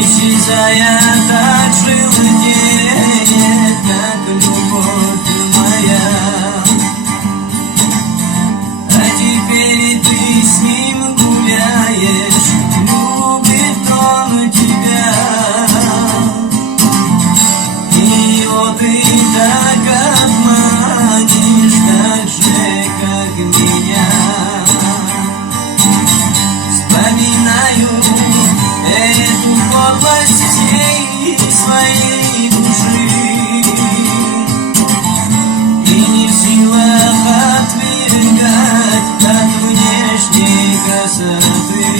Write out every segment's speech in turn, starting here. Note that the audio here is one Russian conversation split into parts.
исчезая так же летит, как любовь моя. А теперь ты с ним гуляешь, любит он тебя. И вот ты так обманешь, так же, как меня. Вспоминаю эту подлость всей своей души и не в силах отвергать от внешней красоты.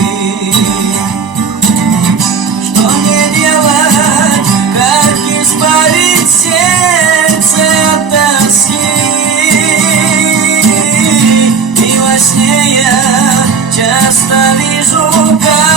Что мне делать, как избавить сердце от тоски? И во сне я часто вижу, как